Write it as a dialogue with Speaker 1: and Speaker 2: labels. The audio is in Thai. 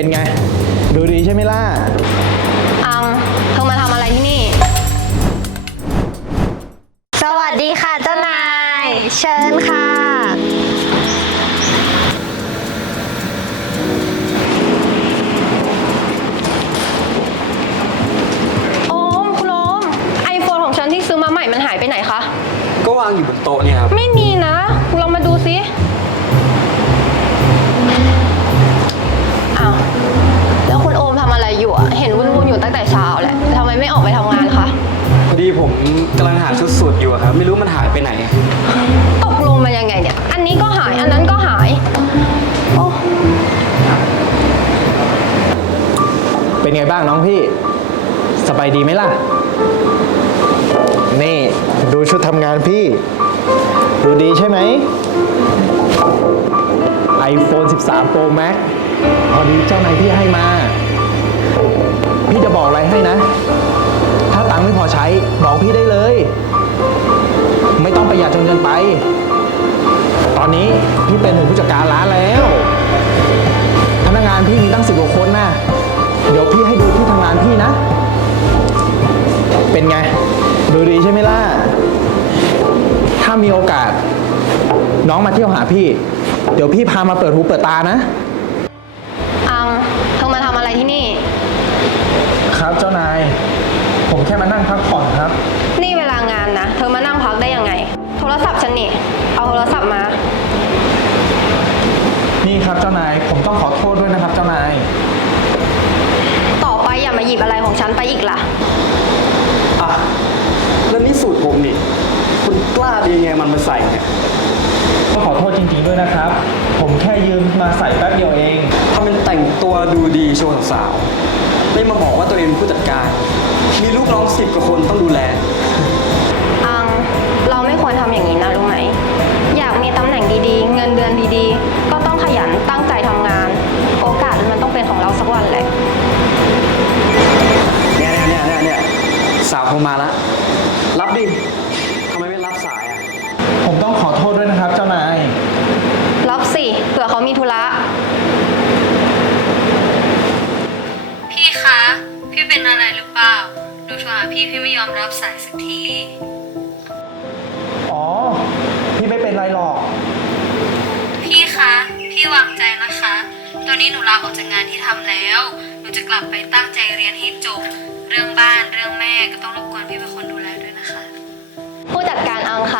Speaker 1: ็นไง ดูดีใช่ไหมล่ะ
Speaker 2: อังเธอมาทำอะไรที่นี่ สวัสดีค่ะเจ้านาย เชิญค่ะอมคุณลมไอโฟนของฉันที่ซื้อมาใหม่มันหายไปไหนคะ
Speaker 3: ก็วางอยู่บนโต๊ะเนี่ยครับ
Speaker 2: ไม่มีเห็นวุ่นวุ่นอยู่ตั้งแต่เช้าแหละ ทำไมไม่ออกไปทำงานคะ
Speaker 3: พอดีผมกำลังหาชุดสูดอยู่ครับ ไม่รู้มันหายไปไหน
Speaker 2: ตกลงมายังไงเนี่ย อันนี้ก็หาย อันนั้นก็หายโอ้
Speaker 1: เป็นไงบ้างน้องพี่ สบายดีไหมล่ะ นี่ ดูชุดทำงานพี่ ดูดีใช่ไหม iPhone 13 Pro Max พอดีเจ้านายพี่ให้มาให้นะ ถ้าตังค์ไม่พอใช้บอกพี่ได้เลย ไม่ต้องประหยัดจนเกินไป ตอนนี้พี่เป็นหัวผู้จัดการร้านแล้ว พนักงานพี่มีตั้งสิบกว่าคนนะ เดี๋ยวพี่ให้ดูที่ทางานพี่นะ เป็นไง ดูดีใช่ไหมล่ะ ถ้ามีโอกาส น้องมาเที่ยวหาพี่ เดี๋ยวพี่พามาเปิดหูเปิดตานะ
Speaker 3: ครับเจ้านายผมแค่มานั่งพักผ่อนครับ
Speaker 2: นี่เวลางานนะเธอมานั่งพักได้ยังไงโทรศัพท์ฉันนี่เอาโทรศัพท์มา
Speaker 3: นี่ครับเจ้านายผมต้องขอโทษด้วยนะครับ เจ้านาย
Speaker 2: ต่อไปอย่ามาหยิบอะไรของฉันไปอีกล่ะ
Speaker 1: อ่ะแล้วนี่สูตรผมนี่ คุณกล้าดีไงมันมาใส่เนี่ย
Speaker 3: ต้องขอโทษจริงๆด้วยนะครับ ผมแค่ยืมมาใส่แป๊บเดียวเอง
Speaker 1: ทำเป็นแต่งตัวดูดีโชว์สาวให้มาบอกว่าตัวเองผู้จัดการ มีลูกน้องสิบกว่าคนต้องดูแล
Speaker 2: อัง เราไม่ควรทําอย่างนี้นะรู้ไหม อยากมีตําแหน่งดีๆ เงินเดือนดีๆ ก็ต้องขยันตั้งใจทํางาน โอกาสมันต้องเป็นของเราสักวันแหละ
Speaker 1: เนี่ยเนี่ยเนี่ยเนี่ยสาวคงมาแล้ว รับดิ
Speaker 4: คะพี่เป็นอะไรหรือเปล่าหนูโทรหาพี่พี่ไม่ยอมรับสายสักที
Speaker 3: อ๋อ พี่ไม่เป็นไรหรอก
Speaker 4: พี่คะ พี่วางใจนะคะ ตอนนี้หนูลาออกจากงานที่ทําแล้ว หนูจะกลับไปตั้งใจเรียนให้จบ เรื่องบ้านเรื่องแม่ก็ต้องรบกวนพี่เป็นคนดูแลด้วยนะคะ
Speaker 2: ผู้จัดการอังค่ะ